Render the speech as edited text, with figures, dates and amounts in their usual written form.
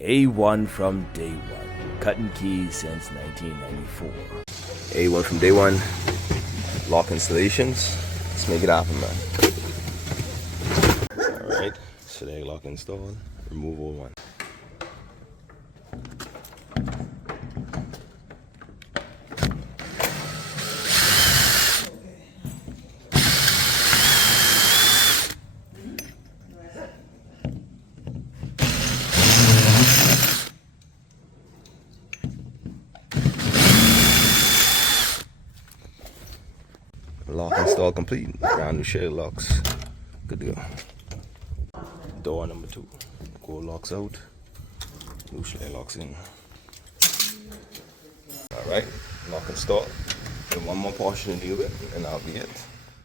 A1 from day one. Cutting keys since 1994. A1 from day one. Lock installations. Let's make it happen, man. Alright, select lock install. Remove O1. Lock install complete. Brand new Schlage locks. Good to go. Door number 2. Gold locks out. New Schlage locks in. Alright, lock installed. And one more portion to do it, and that'll be it.